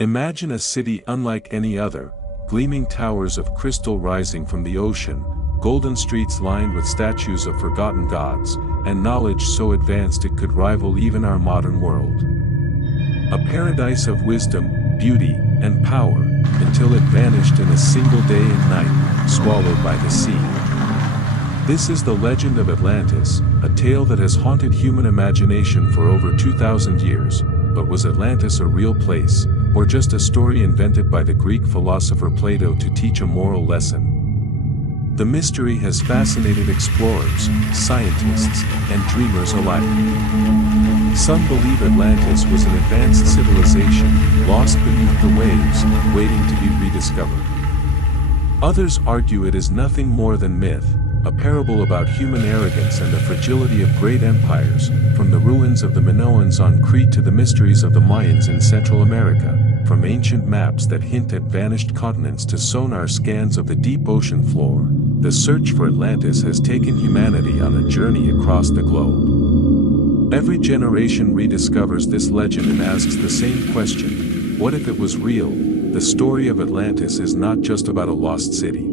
Imagine a city unlike any other, gleaming towers of crystal rising from the ocean, golden streets lined with statues of forgotten gods, and knowledge so advanced it could rival even our modern world. A paradise of wisdom, beauty, and power, until it vanished in a single day and night, swallowed by the sea. This is the legend of Atlantis, a tale that has haunted human imagination for over 2,000 years, but was Atlantis a real place, or just a story invented by the Greek philosopher Plato to teach a moral lesson? The mystery has fascinated explorers, scientists, and dreamers alike. Some believe Atlantis was an advanced civilization, lost beneath the waves, waiting to be rediscovered. Others argue it is nothing more than myth, a parable about human arrogance and the fragility of great empires, from the ruins of the Minoans on Crete to the mysteries of the Mayans in Central America, from ancient maps that hint at vanished continents to sonar scans of the deep ocean floor. The search for Atlantis has taken humanity on a journey across the globe. Every generation rediscovers this legend and asks the same question: what if it was real? The story of Atlantis is not just about a lost city.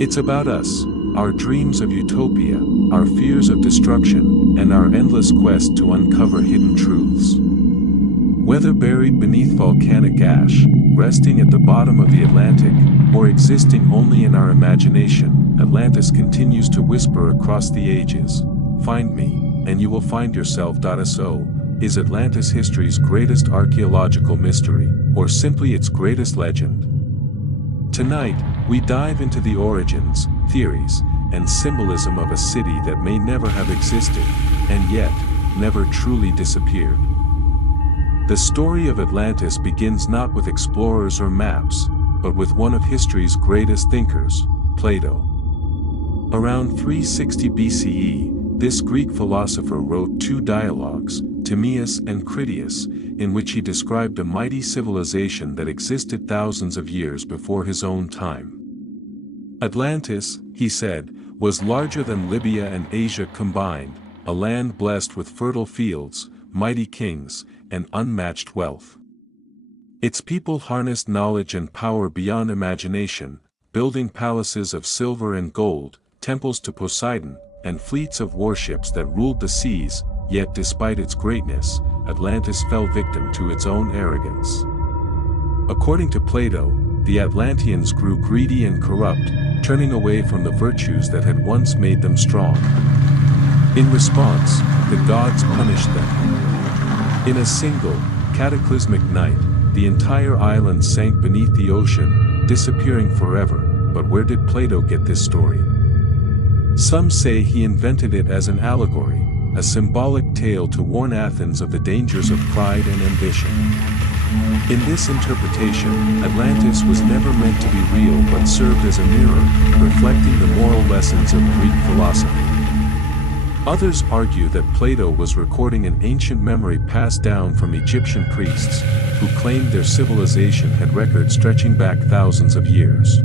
It's about us, our dreams of utopia, our fears of destruction, and our endless quest to uncover hidden truths. Whether buried beneath volcanic ash, resting at the bottom of the Atlantic, or existing only in our imagination, Atlantis continues to whisper across the ages. Find me, and you will find yourself. So, is Atlantis history's greatest archaeological mystery, or simply its greatest legend? Tonight, we dive into the origins, theories, and symbolism of a city that may never have existed, and yet, never truly disappeared. The story of Atlantis begins not with explorers or maps, but with one of history's greatest thinkers, Plato. Around 360 BCE, this Greek philosopher wrote two dialogues, Timaeus and Critias, in which he described a mighty civilization that existed thousands of years before his own time. Atlantis, he said, was larger than Libya and Asia combined, a land blessed with fertile fields, mighty kings, and unmatched wealth. Its people harnessed knowledge and power beyond imagination, building palaces of silver and gold, temples to Poseidon, and fleets of warships that ruled the seas. Yet despite its greatness, Atlantis fell victim to its own arrogance. According to Plato, the Atlanteans grew greedy and corrupt, turning away from the virtues that had once made them strong. In response, the gods punished them. In a single, cataclysmic night, the entire island sank beneath the ocean, disappearing forever. But where did Plato get this story? Some say he invented it as an allegory, a symbolic tale to warn Athens of the dangers of pride and ambition. In this interpretation, Atlantis was never meant to be real but served as a mirror, reflecting the moral lessons of Greek philosophy. Others argue that Plato was recording an ancient memory passed down from Egyptian priests, who claimed their civilization had records stretching back thousands of years.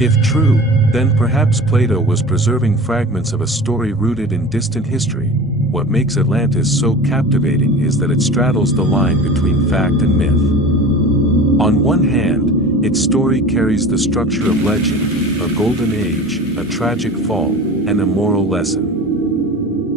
If true, then perhaps Plato was preserving fragments of a story rooted in distant history. What makes Atlantis so captivating is that it straddles the line between fact and myth. On one hand, its story carries the structure of legend, a golden age, a tragic fall, and a moral lesson.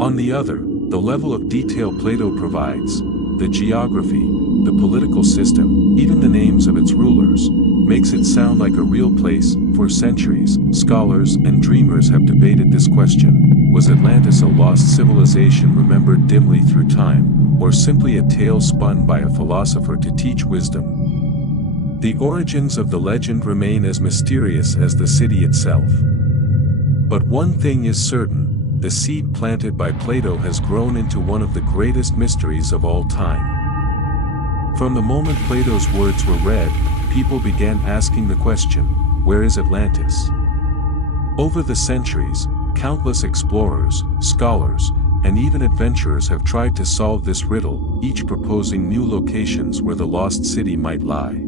On the other, the level of detail Plato provides, the geography, the political system, even the names of its rulers, makes it sound like a real place. For centuries, scholars and dreamers have debated this question: was Atlantis a lost civilization remembered dimly through time, or simply a tale spun by a philosopher to teach wisdom? The origins of the legend remain as mysterious as the city itself. But one thing is certain: the seed planted by Plato has grown into one of the greatest mysteries of all time. From the moment Plato's words were read, people began asking the question, where is Atlantis? Over the centuries, countless explorers, scholars, and even adventurers have tried to solve this riddle, each proposing new locations where the lost city might lie.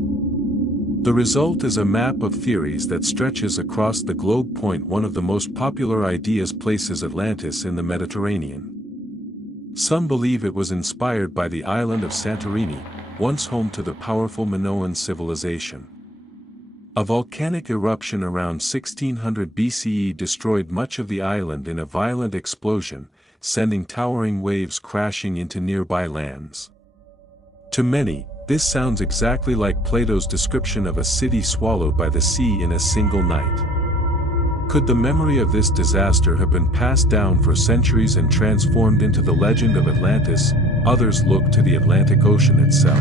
The result is a map of theories that stretches across the globe. One of the most popular ideas places Atlantis in the Mediterranean. Some believe it was inspired by the island of Santorini, once home to the powerful Minoan civilization. A volcanic eruption around 1600 BCE destroyed much of the island in a violent explosion, sending towering waves crashing into nearby lands. To many, this sounds exactly like Plato's description of a city swallowed by the sea in a single night. Could the memory of this disaster have been passed down for centuries and transformed into the legend of Atlantis? Others look to the Atlantic Ocean itself.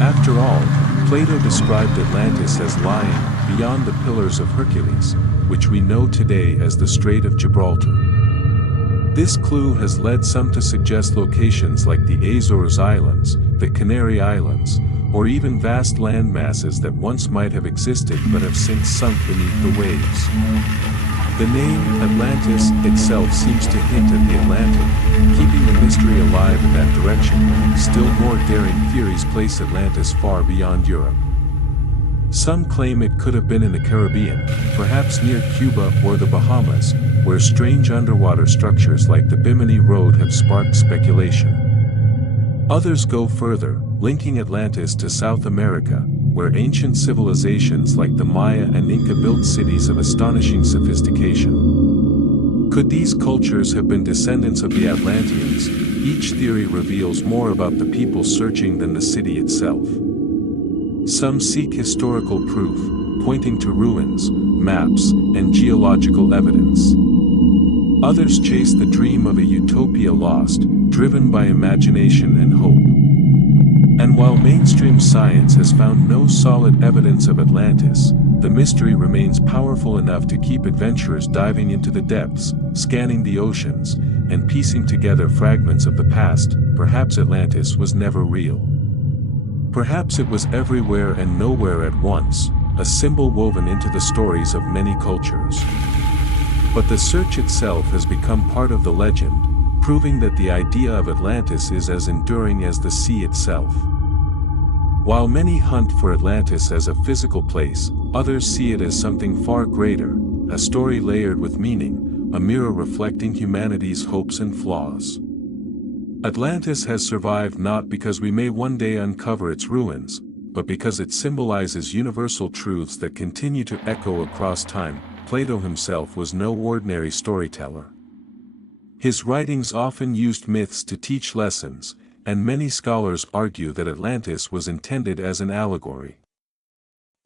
After all, Plato described Atlantis as lying beyond the Pillars of Hercules, which we know today as the Strait of Gibraltar. This clue has led some to suggest locations like the Azores Islands, the Canary Islands, or even vast land masses that once might have existed but have since sunk beneath the waves. The name Atlantis itself seems to hint at the Atlantic, keeping the mystery alive in that direction. Still more daring theories place Atlantis far beyond Europe. Some claim it could have been in the Caribbean, perhaps near Cuba or the Bahamas, where strange underwater structures like the Bimini Road have sparked speculation. Others go further, linking Atlantis to South America, where ancient civilizations like the Maya and Inca built cities of astonishing sophistication. Could these cultures have been descendants of the Atlanteans? Each theory reveals more about the people searching than the city itself. Some seek historical proof, pointing to ruins, maps, and geological evidence. Others chase the dream of a utopia lost, driven by imagination and hope. And while mainstream science has found no solid evidence of Atlantis, the mystery remains powerful enough to keep adventurers diving into the depths, scanning the oceans, and piecing together fragments of the past. Perhaps Atlantis was never real. Perhaps it was everywhere and nowhere at once, a symbol woven into the stories of many cultures. But the search itself has become part of the legend, proving that the idea of Atlantis is as enduring as the sea itself. While many hunt for Atlantis as a physical place, others see it as something far greater, a story layered with meaning, a mirror reflecting humanity's hopes and flaws. Atlantis has survived not because we may one day uncover its ruins, but because it symbolizes universal truths that continue to echo across time. Plato himself was no ordinary storyteller. His writings often used myths to teach lessons, and many scholars argue that Atlantis was intended as an allegory.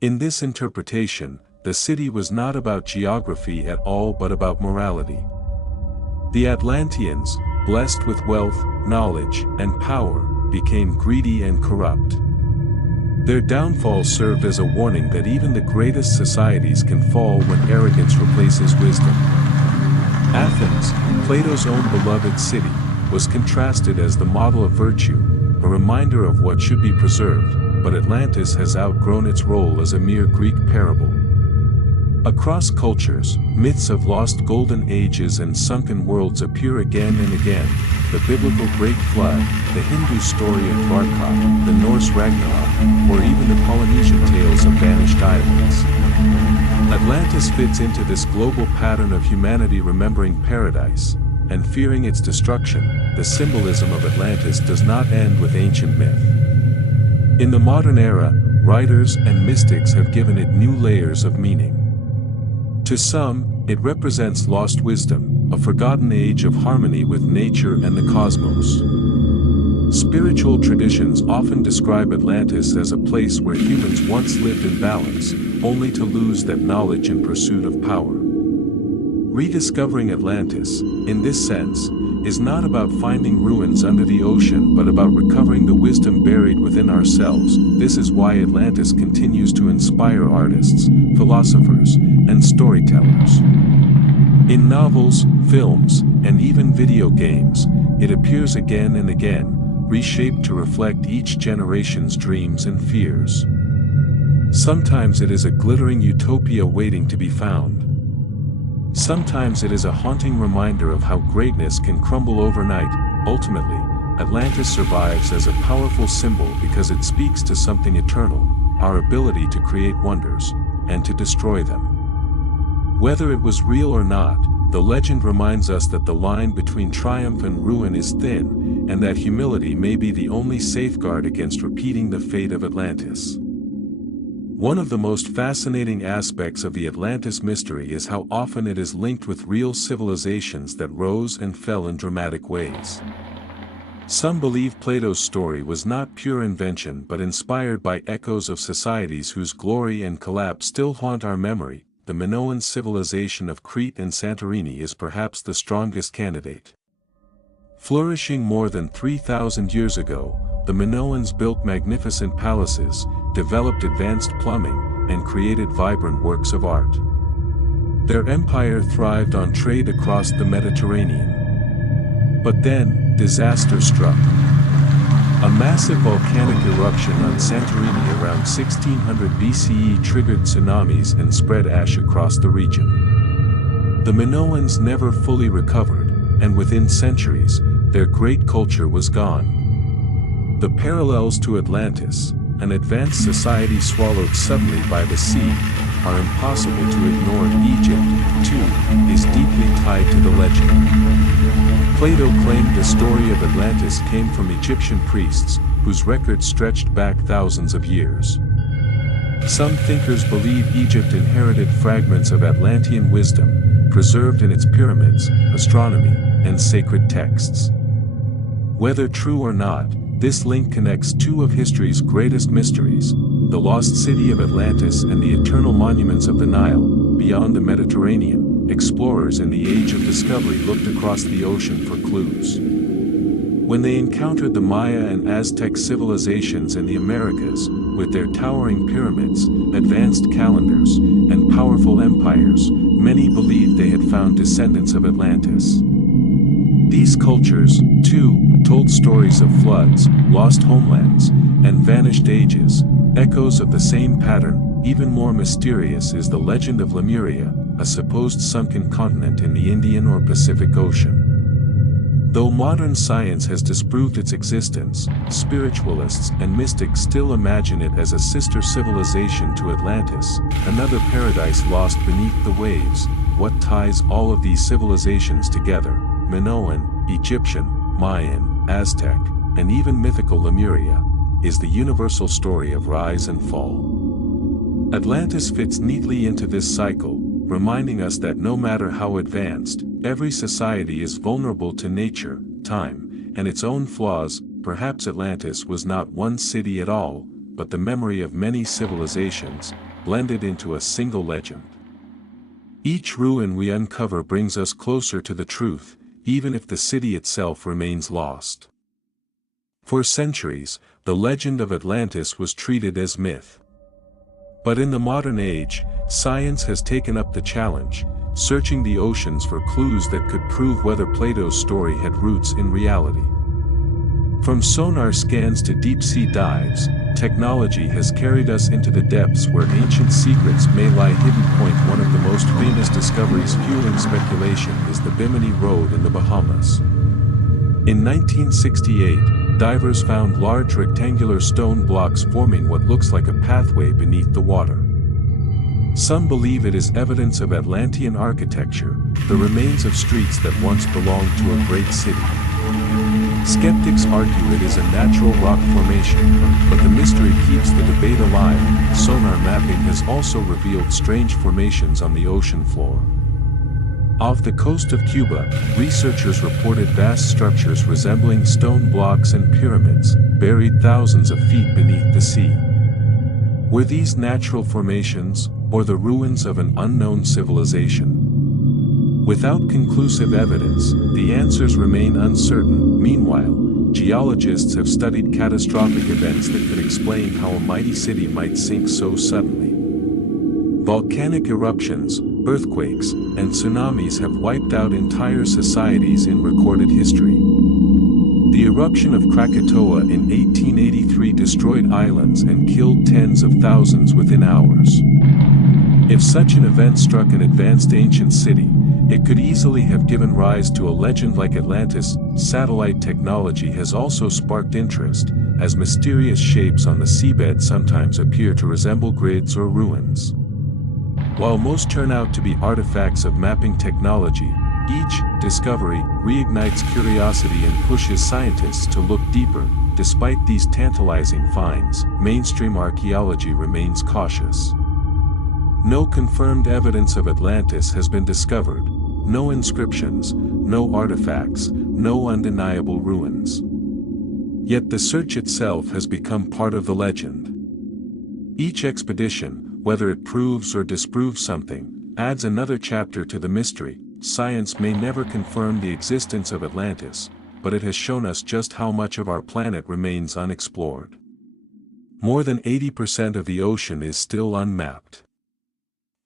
In this interpretation, the city was not about geography at all but about morality. The Atlanteans, blessed with wealth, knowledge, and power, became greedy and corrupt. Their downfall served as a warning that even the greatest societies can fall when arrogance replaces wisdom. Athens, Plato's own beloved city, was contrasted as the model of virtue, a reminder of what should be preserved, but Atlantis has outgrown its role as a mere Greek parable. Across cultures, myths of lost golden ages and sunken worlds appear again and again: the biblical Great Flood, the Hindu story of Dwarka, the Norse Ragnarok, or even the Polynesian tales of vanished islands. Atlantis fits into this global pattern of humanity remembering paradise and fearing its destruction. The symbolism of Atlantis does not end with ancient myth. In the modern era, writers and mystics have given it new layers of meaning. To some, it represents lost wisdom, a forgotten age of harmony with nature and the cosmos. Spiritual traditions often describe Atlantis as a place where humans once lived in balance, only to lose that knowledge in pursuit of power. Rediscovering Atlantis, in this sense, is not about finding ruins under the ocean but about recovering the wisdom buried within ourselves. This is why Atlantis continues to inspire artists, philosophers, and storytellers. In novels, films, and even video games, it appears again and again, reshaped to reflect each generation's dreams and fears. Sometimes it is a glittering utopia waiting to be found. Sometimes it is a haunting reminder of how greatness can crumble overnight. Ultimately, Atlantis survives as a powerful symbol because it speaks to something eternal, our ability to create wonders, and to destroy them. Whether it was real or not, the legend reminds us that the line between triumph and ruin is thin, and that humility may be the only safeguard against repeating the fate of Atlantis. One of the most fascinating aspects of the Atlantis mystery is how often it is linked with real civilizations that rose and fell in dramatic ways. Some believe Plato's story was not pure invention but inspired by echoes of societies whose glory and collapse still haunt our memory. The Minoan civilization of Crete and Santorini is perhaps the strongest candidate. Flourishing more than 3,000 years ago, the Minoans built magnificent palaces, developed advanced plumbing, and created vibrant works of art. Their empire thrived on trade across the Mediterranean. But then, disaster struck. A massive volcanic eruption on Santorini around 1600 BCE triggered tsunamis and spread ash across the region. The Minoans never fully recovered, and within centuries, their great culture was gone. The parallels to Atlantis, an advanced society swallowed suddenly by the sea, are impossible to ignore. Egypt, too, is deeply tied to the legend. Plato claimed the story of Atlantis came from Egyptian priests, whose records stretched back thousands of years. Some thinkers believe Egypt inherited fragments of Atlantean wisdom, preserved in its pyramids, astronomy, and sacred texts. Whether true or not, this link connects two of history's greatest mysteries, the lost city of Atlantis and the eternal monuments of the Nile. Beyond the Mediterranean, explorers in the Age of Discovery looked across the ocean for clues. When they encountered the Maya and Aztec civilizations in the Americas, with their towering pyramids, advanced calendars, and powerful empires, many believed they had found descendants of Atlantis. These cultures, too, told stories of floods, lost homelands, and vanished ages, echoes of the same pattern. Even more mysterious is the legend of Lemuria, a supposed sunken continent in the Indian or Pacific Ocean. Though modern science has disproved its existence, spiritualists and mystics still imagine it as a sister civilization to Atlantis, another paradise lost beneath the waves. What ties all of these civilizations together? Minoan, Egyptian, Mayan, Aztec, and even mythical Lemuria, is the universal story of rise and fall. Atlantis fits neatly into this cycle, reminding us that no matter how advanced, every society is vulnerable to nature, time, and its own flaws. Perhaps Atlantis was not one city at all, but the memory of many civilizations, blended into a single legend. Each ruin we uncover brings us closer to the truth, even if the city itself remains lost. For centuries, the legend of Atlantis was treated as myth. But in the modern age, science has taken up the challenge, searching the oceans for clues that could prove whether Plato's story had roots in reality. From sonar scans to deep-sea dives, technology has carried us into the depths where ancient secrets may lie hidden. One of the most famous discoveries fueling speculation is the Bimini Road in the Bahamas. In 1968, divers found large rectangular stone blocks forming what looks like a pathway beneath the water. Some believe it is evidence of Atlantean architecture, the remains of streets that once belonged to a great city. Skeptics argue it is a natural rock formation, but the mystery keeps the debate alive. Sonar mapping has also revealed strange formations on the ocean floor. Off the coast of Cuba, researchers reported vast structures resembling stone blocks and pyramids, buried thousands of feet beneath the sea. Were these natural formations, or the ruins of an unknown civilization? Without conclusive evidence, the answers remain uncertain. Meanwhile, geologists have studied catastrophic events that could explain how a mighty city might sink so suddenly. Volcanic eruptions, earthquakes, and tsunamis have wiped out entire societies in recorded history. The eruption of Krakatoa in 1883 destroyed islands and killed tens of thousands within hours. If such an event struck an advanced ancient city, it could easily have given rise to a legend like Atlantis. Satellite technology has also sparked interest, as mysterious shapes on the seabed sometimes appear to resemble grids or ruins. While most turn out to be artifacts of mapping technology, Each discovery reignites curiosity and pushes scientists to look deeper. Despite these tantalizing finds, mainstream archaeology remains cautious. No confirmed evidence of Atlantis has been discovered. No inscriptions, no artifacts, no undeniable ruins. Yet the search itself has become part of the legend. Each expedition, whether it proves or disproves something, adds another chapter to the mystery. Science may never confirm the existence of Atlantis, but it has shown us just how much of our planet remains unexplored. More than 80% of the ocean is still unmapped.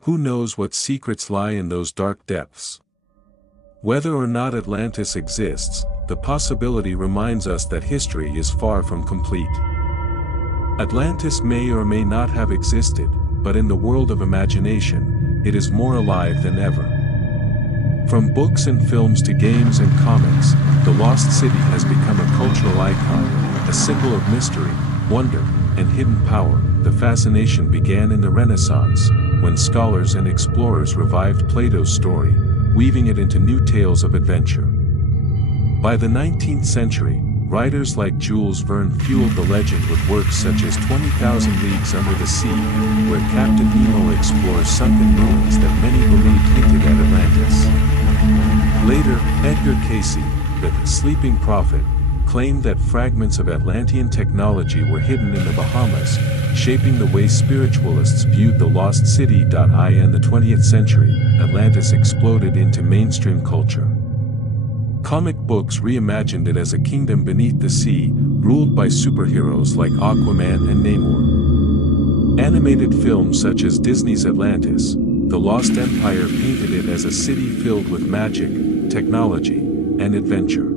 Who knows what secrets lie in those dark depths? Whether or not Atlantis exists, the possibility reminds us that history is far from complete. Atlantis may or may not have existed, but in the world of imagination, it is more alive than ever. From books and films to games and comics, the Lost City has become a cultural icon, a symbol of mystery, wonder, and hidden power. The fascination began in the Renaissance, when scholars and explorers revived Plato's story, weaving it into new tales of adventure. By the 19th century, writers like Jules Verne fueled the legend with works such as 20,000 Leagues Under the Sea, where Captain Nemo explores sunken ruins that many believed hinted at Atlantis. Later, Edgar Cayce, the Sleeping Prophet, claimed that fragments of Atlantean technology were hidden in the Bahamas, shaping the way spiritualists viewed the lost city. In the 20th century, Atlantis exploded into mainstream culture. Comic books reimagined it as a kingdom beneath the sea, ruled by superheroes like Aquaman and Namor. Animated films such as Disney's Atlantis, The Lost Empire painted it as a city filled with magic, technology, and adventure.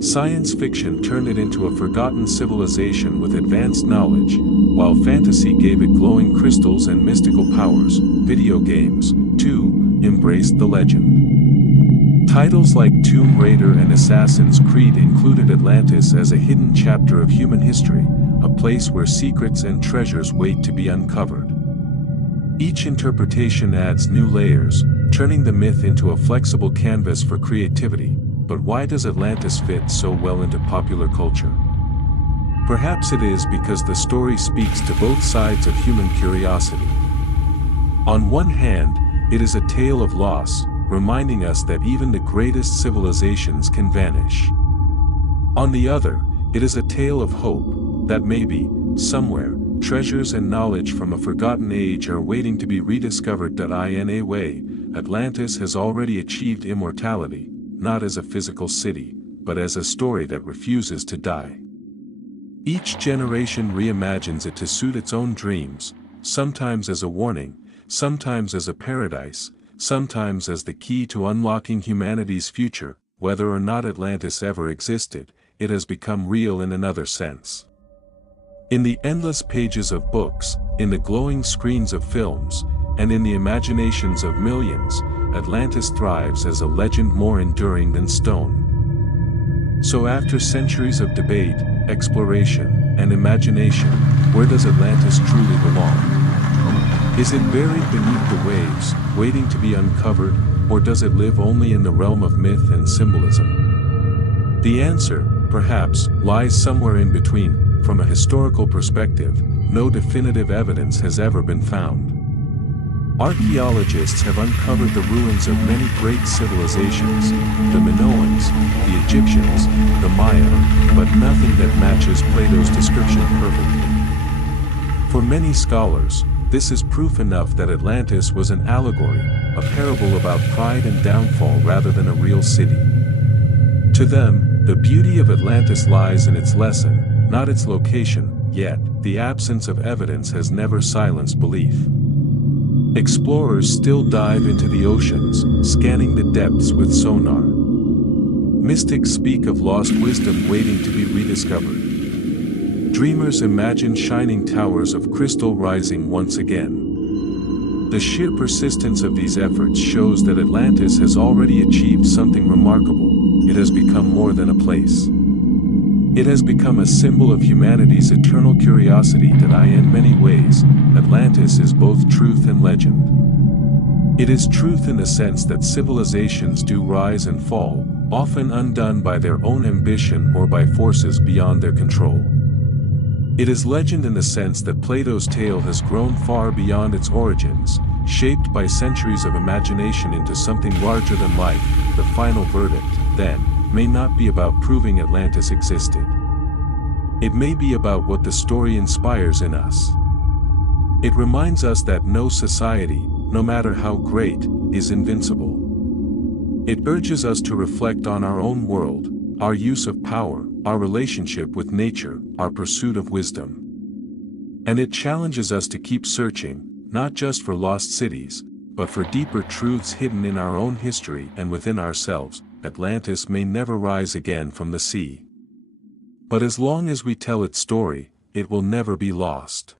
Science fiction turned it into a forgotten civilization with advanced knowledge, while fantasy gave it glowing crystals and mystical powers. Video games, too, embraced the legend. Titles like Tomb Raider and Assassin's Creed included Atlantis as a hidden chapter of human history, a place where secrets and treasures wait to be uncovered. Each interpretation adds new layers, turning the myth into a flexible canvas for creativity. But why does Atlantis fit so well into popular culture? Perhaps it is because the story speaks to both sides of human curiosity. On one hand, it is a tale of loss, reminding us that even the greatest civilizations can vanish. On the other, it is a tale of hope, that maybe, somewhere, treasures and knowledge from a forgotten age are waiting to be rediscovered. In a way, Atlantis has already achieved immortality, not as a physical city, but as a story that refuses to die. Each generation reimagines it to suit its own dreams, sometimes as a warning, sometimes as a paradise, sometimes as the key to unlocking humanity's future. Whether or not Atlantis ever existed, it has become real in another sense. In the endless pages of books, in the glowing screens of films, and in the imaginations of millions, Atlantis thrives as a legend more enduring than stone. So after centuries of debate, exploration, and imagination, where does Atlantis truly belong? Is it buried beneath the waves, waiting to be uncovered, or does it live only in the realm of myth and symbolism? The answer, perhaps, lies somewhere in between. From a historical perspective, no definitive evidence has ever been found. Archaeologists have uncovered the ruins of many great civilizations, the Minoans, the Egyptians, the Maya, but nothing that matches Plato's description perfectly. For many scholars, this is proof enough that Atlantis was an allegory, a parable about pride and downfall rather than a real city. To them, the beauty of Atlantis lies in its lesson, not its location, yet, the absence of evidence has never silenced belief. Explorers still dive into the oceans, scanning the depths with sonar. Mystics speak of lost wisdom waiting to be rediscovered. Dreamers imagine shining towers of crystal rising once again. The sheer persistence of these efforts shows that Atlantis has already achieved something remarkable. It has become more than a place. It has become a symbol of humanity's eternal curiosity. In many ways, Atlantis is both truth and legend. It is truth in the sense that civilizations do rise and fall, often undone by their own ambition or by forces beyond their control. It is legend in the sense that Plato's tale has grown far beyond its origins, shaped by centuries of imagination into something larger than life. The final verdict, then, may not be about proving Atlantis existed. It may be about what the story inspires in us. It reminds us that no society, no matter how great, is invincible. It urges us to reflect on our own world, our use of power, our relationship with nature, our pursuit of wisdom. And it challenges us to keep searching, not just for lost cities, but for deeper truths hidden in our own history and within ourselves. Atlantis may never rise again from the sea. But as long as we tell its story, it will never be lost.